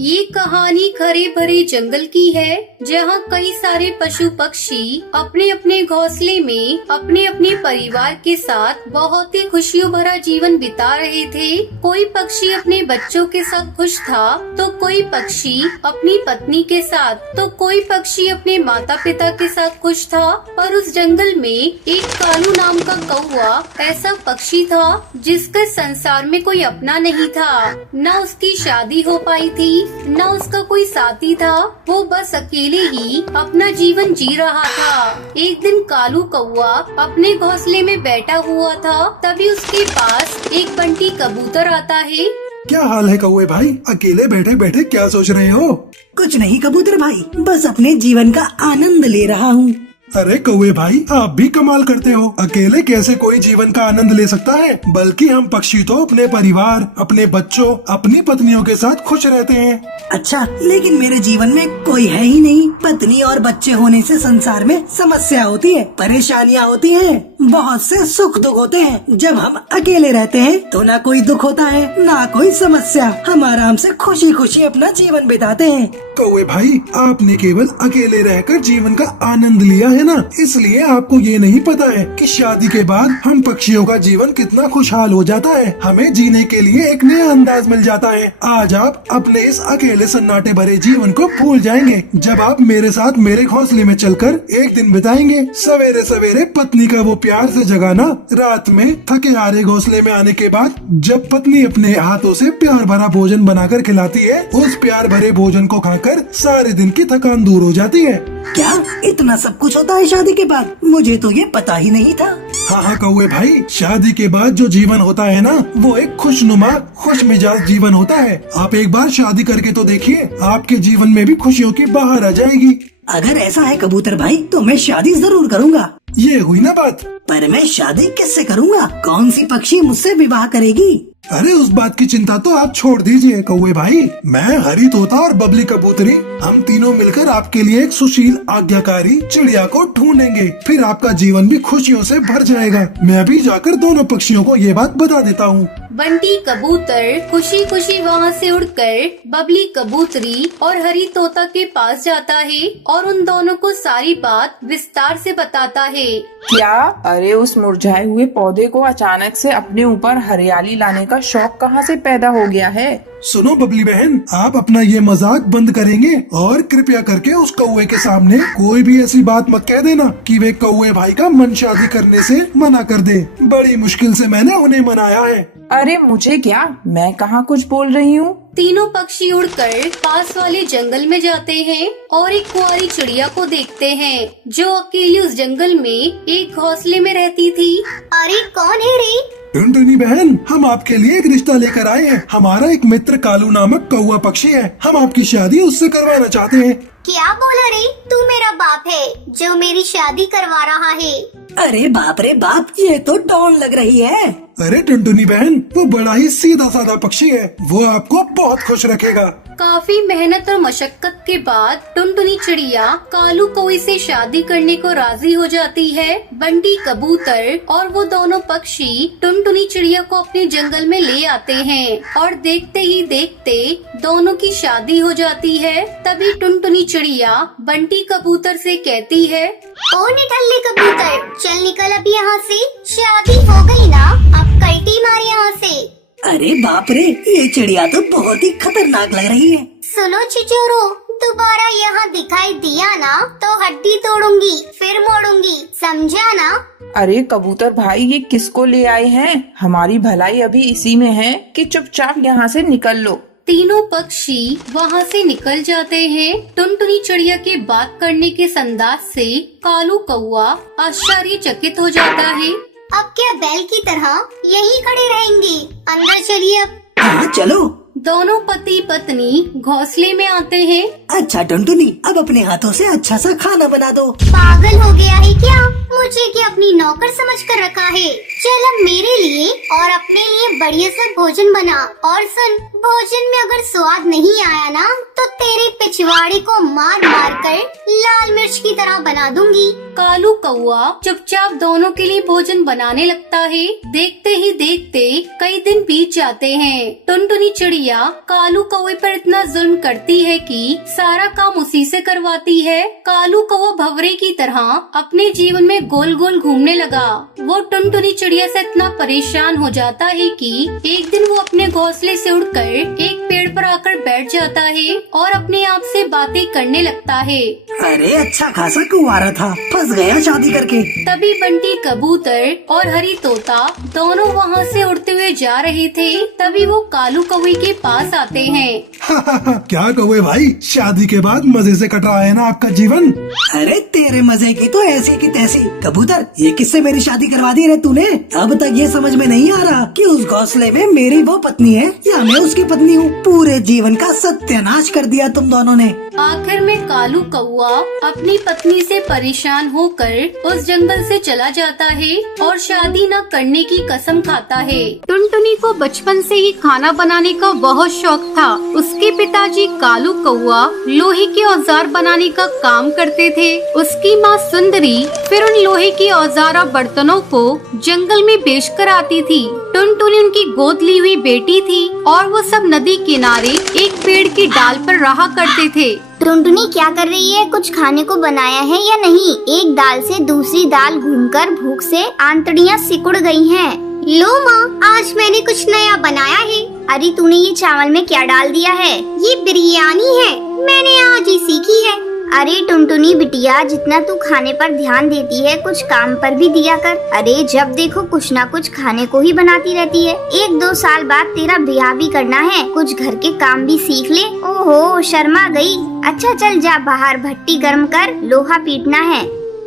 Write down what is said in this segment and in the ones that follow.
ये कहानी हरे भरे जंगल की है, जहाँ कई सारे पशु पक्षी अपने अपने घोंसले में अपने अपने परिवार के साथ बहुत ही खुशियों भरा जीवन बिता रहे थे। कोई पक्षी अपने बच्चों के साथ खुश था, तो कोई पक्षी अपनी पत्नी के साथ, तो कोई पक्षी अपने माता पिता के साथ खुश था। पर उस जंगल में एक कालू नाम का कौवा ऐसा पक्षी था जिसका संसार में कोई अपना नहीं था। न उसकी शादी हो पाई थी, न उसका कोई साथी था। वो बस अकेले ही अपना जीवन जी रहा था। एक दिन कालू कौवा अपने घोंसले में बैठा हुआ था, तभी उसके पास एक बंटी कबूतर आता है। क्या हाल है कौवे भाई? अकेले बैठे बैठे क्या सोच रहे हो? कुछ नहीं कबूतर भाई, बस अपने जीवन का आनंद ले रहा हूँ। अरे कौवे भाई, आप भी कमाल करते हो। अकेले कैसे कोई जीवन का आनंद ले सकता है? बल्कि हम पक्षी तो अपने परिवार, अपने बच्चों, अपनी पत्नियों के साथ खुश रहते हैं। अच्छा, लेकिन मेरे जीवन में कोई है ही नहीं। पत्नी और बच्चे होने से संसार में समस्या होती है, परेशानियाँ होती हैं, बहुत से सुख दुख होते हैं। जब हम अकेले रहते हैं तो ना कोई दुख होता है, ना कोई समस्या। हम आराम से खुशी खुशी अपना जीवन बिताते हैं। कौवे भाई, आपने केवल अकेले रहकर जीवन का आनंद लिया है ना, इसलिए आपको ये नहीं पता है कि शादी के बाद हम पक्षियों का जीवन कितना खुशहाल हो जाता है। हमें जीने के लिए एक नया अंदाज मिल जाता है। आज आप अपने इस अकेले सन्नाटे भरे जीवन को भूल जाएंगे जब आप मेरे साथ मेरे घोंसले में चलकर एक दिन बिताएंगे। सवेरे सवेरे पत्नी का वो प्यार से जगाना, रात में थके हारे घोंसले में आने के बाद जब पत्नी अपने हाथों से प्यार भरा भोजन बनाकर खिलाती है, उस प्यार भरे भोजन को खाकर सारे दिन की थकान दूर हो जाती है। क्या इतना सब कुछ होता है शादी के बाद? मुझे तो ये पता ही नहीं था। हाँ कौवे भाई, शादी के बाद जो जीवन होता है ना, वो एक खुशनुमा खुश मिजाज जीवन होता है। आप एक बार शादी करके तो देखिए, आपके जीवन में भी खुशियों की बहार आ जाएगी। अगर ऐसा है कबूतर भाई, तो मैं शादी जरूर करूँगा। ये हुई ना बात। पर मैं शादी किससे करूँगा? कौन सी पक्षी मुझसे विवाह करेगी? अरे उस बात की चिंता तो आप छोड़ दीजिए कौवे भाई। मैं हरी तोता और बबली कबूतरी, हम तीनों मिलकर आपके लिए एक सुशील आज्ञाकारी चिड़िया को ढूंढेंगे। फिर आपका जीवन भी खुशियों से भर जाएगा। मैं अभी जाकर दोनों पक्षियों को ये बात बता देता हूँ। बंटी कबूतर खुशी खुशी वहाँ से उड़कर बबली कबूतरी और हरी तोता के पास जाता है और उन दोनों को सारी बात विस्तार से बताता है। क्या? अरे उस मुरझाए हुए पौधे को अचानक से अपने ऊपर हरियाली लाने का शौक कहाँ से पैदा हो गया है? सुनो बबली बहन, आप अपना ये मजाक बंद करेंगे और कृपया करके उस कौवे के सामने कोई भी ऐसी बात मत कह देना कि वे कौवे भाई का मन शादी करने से मना कर दे। बड़ी मुश्किल से मैंने उन्हें मनाया है। अरे मुझे क्या, मैं कहाँ कुछ बोल रही हूँ। तीनों पक्षी उड़कर पास वाले जंगल में जाते हैं और एक कुंवारी चिड़िया को देखते हैं जो अकेली उस जंगल में एक घोंसले में रहती थी। अरे कौन है रे? टुनटुनी बहन, हम आपके लिए एक रिश्ता लेकर आए हैं। हमारा एक मित्र कालू नामक कौवा पक्षी है। हम आपकी शादी उससे करवाना चाहते हैं। क्या बोला रे? तू मेरा बाप है जो मेरी शादी करवा रहा है? अरे बाप रे बाप, ये तो डॉन लग रही है। अरे टुनटुनी बहन, वो बड़ा ही सीधा साधा पक्षी है। वो आपको बहुत खुश रखेगा। काफी मेहनत और मशक्कत के बाद टुनटुनी चिड़िया कालू कौवे से शादी करने को राजी हो जाती है। बंटी कबूतर और वो दोनों पक्षी टुनटुनी चिड़िया को अपने जंगल में ले आते हैं और देखते ही देखते दोनों की शादी हो जाती है। तभी टुनटुनी चिड़िया बंटी कबूतर से कहती है, ओ निठल्ले कबूतर, चल निकल अब यहाँ से। शादी हो गई ना, अब कल्टी मार यहाँ से। अरे बाप रे, ये चिड़िया तो बहुत ही खतरनाक लग रही है। सुनो छिचोरो, दोबारा यहाँ दिखाई दिया ना तो हड्डी तोड़ूंगी, फिर मोड़ूंगी, समझा ना? अरे कबूतर भाई, ये किसको ले आए हैं? हमारी भलाई अभी इसी में है कि चुपचाप यहाँ से निकल लो। तीनों पक्षी वहाँ से निकल जाते हैं। टुनटुनी चिड़िया के बात करने के अंदाज से कालू कौवा आश्चर्यचकित हो जाता है। अब क्या बैल की तरह यहीं खड़े रहेंगे? अंदर चलिए अब। हाँ चलो। दोनों पति पत्नी घोंसले में आते हैं। अच्छा टुनटुनी, अब अपने हाथों से अच्छा सा खाना बना दो। पागल हो गया है क्या? मुझे क्या अपनी नौकर समझ कर रखा है? चल अब मेरे लिए और अपने लिए बढ़िया सा भोजन बना। और सुन, भोजन में अगर स्वाद नहीं आया ना तो तेरे पिछवाड़े को मार मार कर लाल मिर्च की तरह बना दूंगी। कालू कौआ चुपचाप दोनों के लिए भोजन बनाने लगता है। देखते ही देखते कई दिन बीत जाते हैं। टुनटुनी चिड़िया कालू कौवे पर इतना जुल्म करती है कि सारा काम उसी से करवाती है। कालू कौवा भंवरे की तरह अपने जीवन में गोल गोल घूमने लगा। वो टुनटुनी चिड़िया से इतना परेशान हो जाता है कि एक दिन वो अपने घोंसले से उड़कर एक पेड़ पर आकर बैठ जाता है और अपने आप से बातें करने लगता है। अरे अच्छा खासा कुंवारा था, फंस गया शादी करके। तभी बंटी कबूतर और हरी तोता दोनों वहाँ से उड़ते हुए जा रहे थे। तभी वो कालू कौवे के पास आते हैं। क्या कौवे भाई, शादी के बाद मजे से कट रहा है ना आपका जीवन? अरे तेरे मजे की तो ऐसी की तैसी। कबूतर, ये किससे मेरी शादी करवा दी रे तूने? अब तक ये समझ में नहीं आ रहा कि उस घोंसले में मेरी वो पत्नी है या मैं उसकी पत्नी हूँ। पूरे जीवन का सत्यानाश कर दिया तुम दोनों ने। आखिर में कालू कौवा अपनी पत्नी से परेशान होकर उस जंगल से चला जाता है और शादी न करने की कसम खाता है। टुनटुनी को बचपन से ही खाना बनाने का बहुत शौक था। उसके पिताजी कालू कौवा लोहे के औजार बनाने का काम करते थे। उसकी माँ सुंदरी फिर उन लोहे के औजार और बर्तनों को जंगल में बेचकर आती थी। टुनटुनी उनकी गोद ली हुई बेटी थी और वो सब नदी किनारे एक पेड़ की डाल पर रहा करते थे। टुनटुनी क्या कर रही है? कुछ खाने को बनाया है या नहीं? एक दाल से दूसरी दाल घूमकर भूख से आंतड़ियाँ सिकुड़ गई हैं। लो माँ, आज मैंने कुछ नया बनाया है। अरे तूने ये चावल में क्या डाल दिया है? ये बिरयानी है, मैंने आज ही सीखी है। अरे टुनटुनी बिटिया, जितना तू खाने पर ध्यान देती है कुछ काम पर भी दिया कर। अरे जब देखो कुछ ना कुछ खाने को ही बनाती रहती है। 1-2 साल बाद तेरा ब्याह भी करना है, कुछ घर के काम भी सीख ले। ओहो, शर्मा गई। अच्छा चल जा बाहर भट्टी गर्म कर, लोहा पीटना है।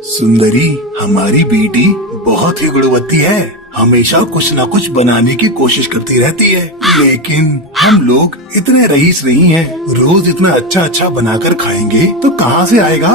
सुंदरी, हमारी बेटी बहुत ही गुणवत्ती है, हमेशा कुछ न कुछ बनाने की कोशिश करती रहती है। लेकिन हम लोग इतने रईस नहीं हैं, रोज इतना अच्छा अच्छा बनाकर खाएंगे तो कहाँ से आएगा?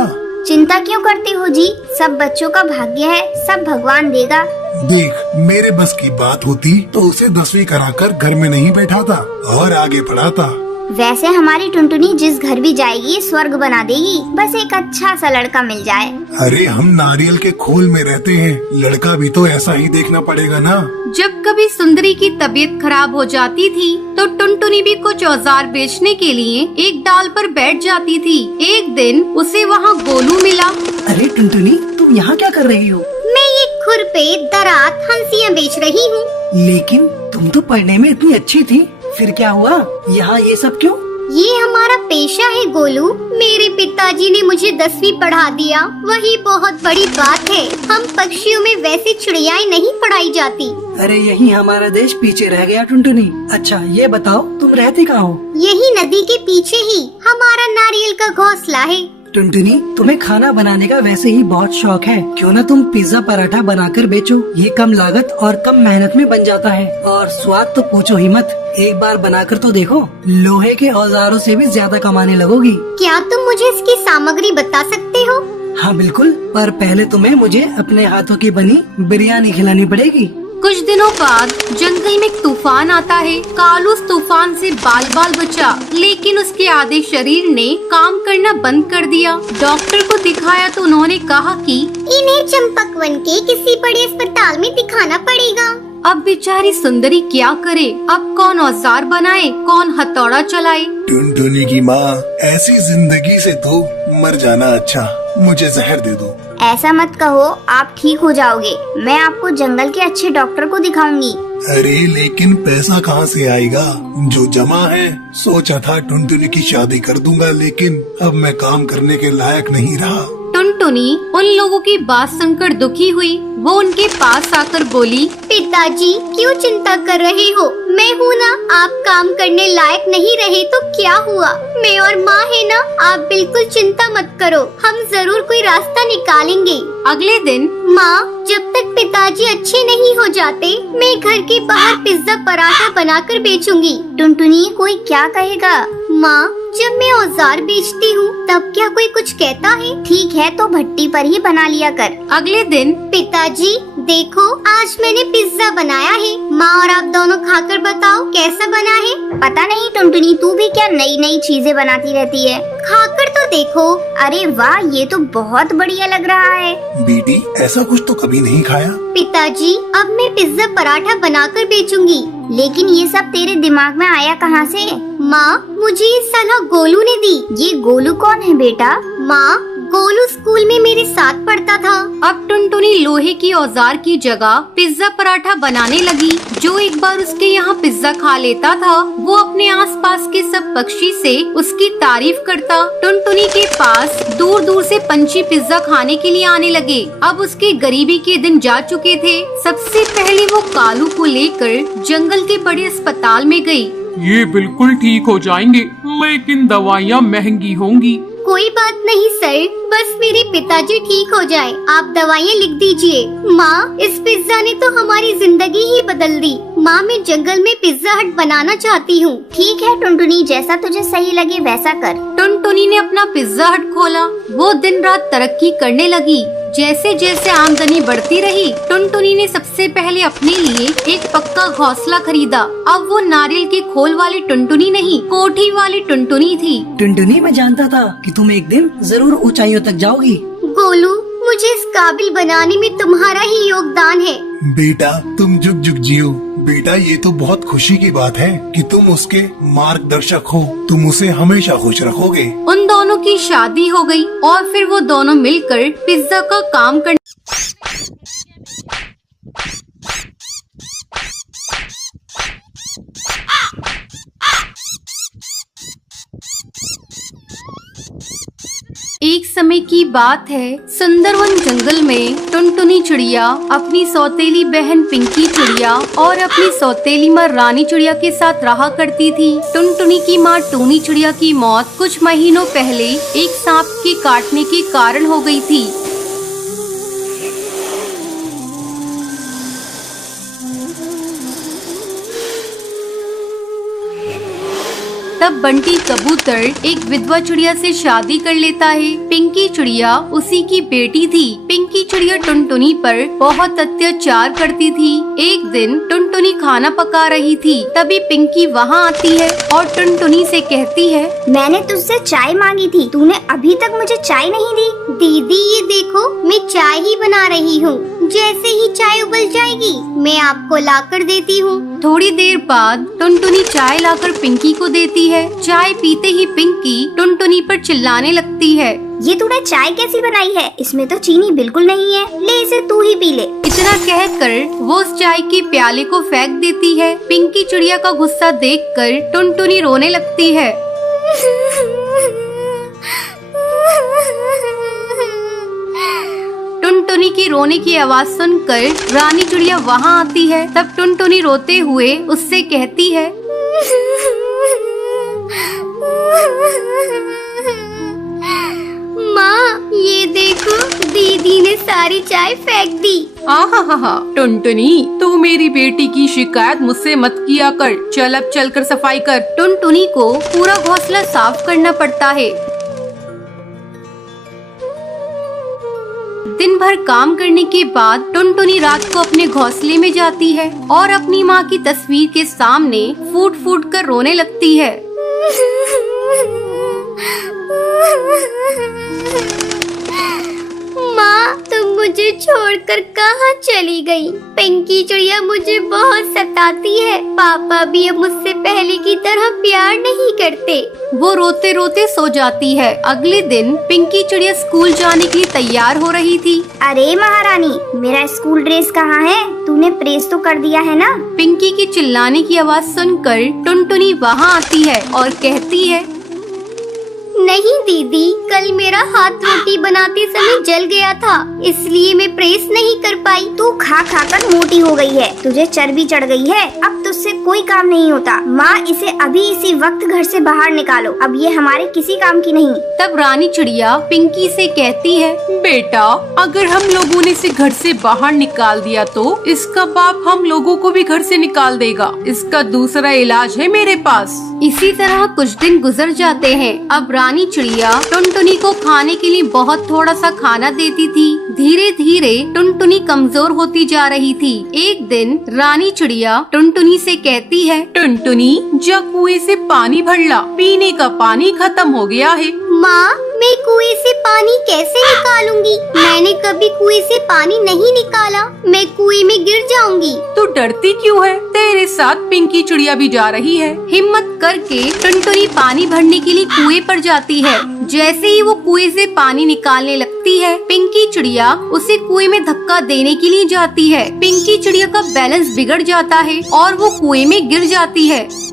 चिंता क्यों करते हो जी? सब बच्चों का भाग्य है, सब भगवान देगा। देख, मेरे बस की बात होती तो उसे 10वीं कराकर घर में नहीं बैठाता और आगे पढ़ाता। वैसे हमारी टुनटुनी जिस घर भी जाएगी स्वर्ग बना देगी, बस एक अच्छा सा लड़का मिल जाए। अरे हम नारियल के खोल में रहते हैं, लड़का भी तो ऐसा ही देखना पड़ेगा ना। जब कभी सुंदरी की तबीयत खराब हो जाती थी तो टुनटुनी भी कुछ औजार बेचने के लिए एक डाल पर बैठ जाती थी। एक दिन उसे वहाँ गोलू मिला। अरे टुनटुनी, तुम यहाँ क्या कर रही हो? मैं ये खुरपे दरात हंसियाँ बेच रही हूँ। लेकिन तुम तो पढ़ने में इतनी अच्छी थी, फिर क्या हुआ? यहाँ ये सब क्यों? ये हमारा पेशा है गोलू। मेरे पिताजी ने मुझे 10वीं पढ़ा दिया, वही बहुत बड़ी बात है। हम पक्षियों में वैसी चिड़ियाएं नहीं पढ़ाई जाती। अरे यही हमारा देश पीछे रह गया टुनटुनी। अच्छा ये बताओ, तुम रहती कहाँ हो? यही नदी के पीछे ही हमारा नारियल का घोंसला है। टुनटुनी, तुम्हें खाना बनाने का वैसे ही बहुत शौक है, क्यों ना तुम पिज्जा पराठा बनाकर बेचो। ये कम लागत और कम मेहनत में बन जाता है और स्वाद तो पूछो ही मत। एक बार बनाकर तो देखो, लोहे के औजारों से भी ज्यादा कमाने लगोगी। क्या तुम मुझे इसकी सामग्री बता सकते हो? हाँ बिल्कुल, पर पहले तुम्हें मुझे अपने हाथों की बनी बिरयानी खिलानी पड़ेगी। कुछ दिनों बाद जंगल में एक तूफान आता है। कालू उस तूफान से बाल बाल बचा, लेकिन उसके आधे शरीर ने काम करना बंद कर दिया। डॉक्टर को दिखाया तो उन्होंने कहा कि इन्हें चंपकवन के किसी बड़े अस्पताल में दिखाना पड़ेगा। अब बेचारी सुंदरी क्या करे? अब कौन औजार बनाए, कौन हथौड़ा चलाए? टुनटुनी की माँ, ऐसी जिंदगी से तो मर जाना अच्छा, मुझे जहर दे दो। ऐसा मत कहो, आप ठीक हो जाओगे। मैं आपको जंगल के अच्छे डॉक्टर को दिखाऊंगी। अरे लेकिन पैसा कहाँ से आएगा? जो जमा है, सोचा था टुनटुनी की शादी कर दूंगा, लेकिन अब मैं काम करने के लायक नहीं रहा। टुनटुनी उन लोगों की बात सुनकर दुखी हुई। वो उनके पास आकर बोली, पिताजी क्यों चिंता कर रहे हो? मैं हूँ ना, आप काम करने लायक नहीं रहे तो क्या हुआ? मैं और माँ है ना, आप बिल्कुल चिंता मत करो, हम जरूर कोई रास्ता निकालेंगे। अगले दिन माँ, जब तक पिताजी अच्छे नहीं हो जाते, मैं घर के बाहर पिज्जा पराठा बनाकर बेचूंगी। टुनटुनी, कोई क्या कहेगा? माँ, जब मैं औजार बेचती हूँ तब क्या कोई कुछ कहता है? ठीक है तो भट्टी पर ही बना लिया कर। अगले दिन पिताजी देखो, आज मैंने पिज्जा बनाया है। माँ और आप दोनों खाकर बताओ कैसा बना है। पता नहीं टुनटुनी, तू भी क्या नई नई चीजें बनाती रहती है। खाकर तो देखो। अरे वाह, ये तो बहुत बढ़िया लग रहा है। बेटी, ऐसा कुछ तो कभी नहीं खाया। पिताजी, अब मैं पिज्जा पराठा बनाकर बेचूंगी। लेकिन ये सब तेरे दिमाग में आया कहाँ से? माँ, मुझे ये सलाह गोलू ने दी। ये गोलू कौन है बेटा? माँ, गोलू स्कूल में मेरे साथ पढ़ता था। अब टुनटुनी लोहे की औजार की जगह पिज्जा पराठा बनाने लगी। जो एक बार उसके यहाँ पिज्जा खा लेता था, वो अपने आसपास के सब पक्षी से उसकी तारीफ करता। टुनटुनी के पास दूर दूर से पंछी पिज्जा खाने के लिए आने लगे। अब उसके गरीबी के दिन जा चुके थे। सबसे पहले वो कालू को लेकर जंगल के बड़े अस्पताल में गई। ये बिल्कुल ठीक हो जाएंगे, लेकिन दवाइयाँ महंगी होंगी। कोई बात नहीं सर, बस मेरे पिताजी ठीक हो जाए। आप दवाइयाँ लिख दीजिए। माँ, इस पिज्जा ने तो हमारी जिंदगी ही बदल दी। माँ, मैं जंगल में पिज्जा हट बनाना चाहती हूँ। ठीक है टुनटुनी, जैसा तुझे सही लगे वैसा कर। टुनटुनी ने अपना पिज्जा हट खोला। वो दिन रात तरक्की करने लगी। जैसे जैसे आमदनी बढ़ती रही, टुनटुनी ने सबसे पहले अपने लिए एक पक्का घोंसला खरीदा। अब वो नारियल के खोल वाली टुनटुनी नहीं, कोठी वाली टुनटुनी थी। टुनटुनी, मैं जानता था कि तुम एक दिन जरूर ऊंचाइयों तक जाओगी। गोलू, मुझे इस काबिल बनाने में तुम्हारा ही योगदान है। बेटा, तुम जुग जुग जियो। बेटा, ये तो बहुत खुशी की बात है कि तुम उसके मार्गदर्शक हो। तुम उसे हमेशा खुश रखोगे। उन दोनों की शादी हो गई और फिर वो दोनों मिलकर पिज्जा का काम करने। एक समय की बात है, सुंदरवन जंगल में टुनटुनी चिड़िया अपनी सौतेली बहन पिंकी चिड़िया और अपनी सौतेली माँ रानी चिड़िया के साथ रहा करती थी। टुनटुनी की माँ टूनी चिड़िया की मौत कुछ महीनों पहले एक सांप के काटने के कारण हो गई थी। तब बंटी कबूतर एक विधवा चिड़िया से शादी कर लेता है। पिंकी चिड़िया उसी की बेटी थी। पिंकी चिड़िया टुनटुनी पर बहुत अत्याचार करती थी। एक दिन टुनटुनी खाना पका रही थी, तभी पिंकी वहाँ आती है और टुनटुनी से कहती है, मैंने तुझसे चाय मांगी थी, तूने अभी तक मुझे चाय नहीं दी। दीदी, ये देखो, मैं चाय ही बना रही हूँ। जैसे ही चाय उबल जाएगी, मैं आपको लाकर देती हूँ। थोड़ी देर बाद टुनटुनी चाय लाकर पिंकी को देती है। चाय पीते ही पिंकी टुनटुनी पर चिल्लाने लगती है, ये तूने चाय कैसी बनाई है? इसमें तो चीनी बिल्कुल नहीं है। ले, इसे तू ही पी ले। इतना कहकर वो उस चाय के प्याले को फेंक देती है। पिंकी चिड़िया का गुस्सा देखकर टुनटुनी रोने लगती है। टुनटुनी की रोने की आवाज सुनकर रानी चिड़िया वहाँ आती है। तब टुनटुनी रोते हुए उससे कहती है, माँ, ये देखो, दीदी ने सारी चाय फेंक दी। आहा, टुनटुनी, तू मेरी बेटी की शिकायत मुझसे मत किया कर। चल अब चलकर सफाई कर। टुनटुनी को पूरा घोंसला साफ करना पड़ता है। दिन भर काम करने के बाद टुनटुनी रात को अपने घोंसले में जाती है और अपनी माँ की तस्वीर के सामने फूट फूट कर रोने लगती है। माँ, तुम मुझे छोड़कर कहाँ चली गई? पिंकी चिड़िया मुझे बहुत सताती है। पापा भी अब मुझसे पहले की तरह प्यार नहीं करते। वो रोते रोते सो जाती है। अगले दिन पिंकी चिड़िया स्कूल जाने के लिए तैयार हो रही थी। अरे महारानी, मेरा स्कूल ड्रेस कहाँ है? तूने प्रेस तो कर दिया है ना? पिंकी की चिल्लाने की आवाज सुनकर टुनटुनी वहाँ आती है और कहती है, नहीं दीदी, कल मेरा हाथ रोटी बनाते समय जल गया था, इसलिए मैं प्रेस नहीं कर पाई। तू खा खा कर मोटी हो गई है, तुझे चर्बी चढ़ गई है, अब तुझसे कोई काम नहीं होता। माँ, इसे अभी इसी वक्त घर से बाहर निकालो, अब ये हमारे किसी काम की नहीं। तब रानी चिड़िया पिंकी से कहती है, बेटा, अगर हम लोगों ने इसे घर से बाहर निकाल दिया तो इसका बाप हम लोगों को भी घर से निकाल देगा। इसका दूसरा इलाज है मेरे पास। इसी तरह कुछ दिन गुजर जाते हैं। अब रानी चिड़िया टुनटुनी को खाने के लिए बहुत थोड़ा सा खाना देती थी। धीरे धीरे टुनटुनी कमजोर होती जा रही थी। एक दिन रानी चिड़िया टुनटुनी से कहती है, टुनटुनी, जा कुएं से पानी भर ला, पीने का पानी खत्म हो गया है। माँ, मैं कुएं से पानी कैसे निकालूंगी? मैंने कभी कुएं से पानी नहीं निकाला, मैं कुएं में गिर जाऊंगी। तू डरती क्यों है? तेरे साथ पिंकी चिड़िया भी जा रही है। हिम्मत करके टुनटुनी पानी भरने के लिए कुएं पर जाती है। जैसे ही वो कुएं से पानी निकालने लगती है, पिंकी चिड़िया उसे कुएं में धक्का देने के लिए जाती है। पिंकी चिड़िया का बैलेंस बिगड़ जाता है और वो कुएं में गिर जाती है।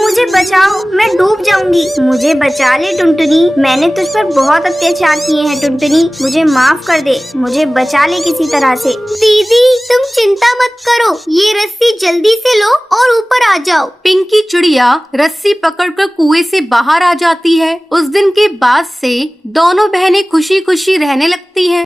मुझे बचाओ, मैं डूब जाऊंगी। मुझे बचा ले टुनटुनी, मैंने तुझ पर बहुत अत्याचार किए हैं टुनटुनी, मुझे माफ कर दे, मुझे बचा ले किसी तरह से। दीदी, तुम चिंता मत करो, ये रस्सी जल्दी से लो और ऊपर आ जाओ। पिंकी चिड़िया रस्सी पकड़कर कुएं से बाहर आ जाती है। उस दिन के बाद से दोनों बहनें खुशी खुशी रहने लगती हैं।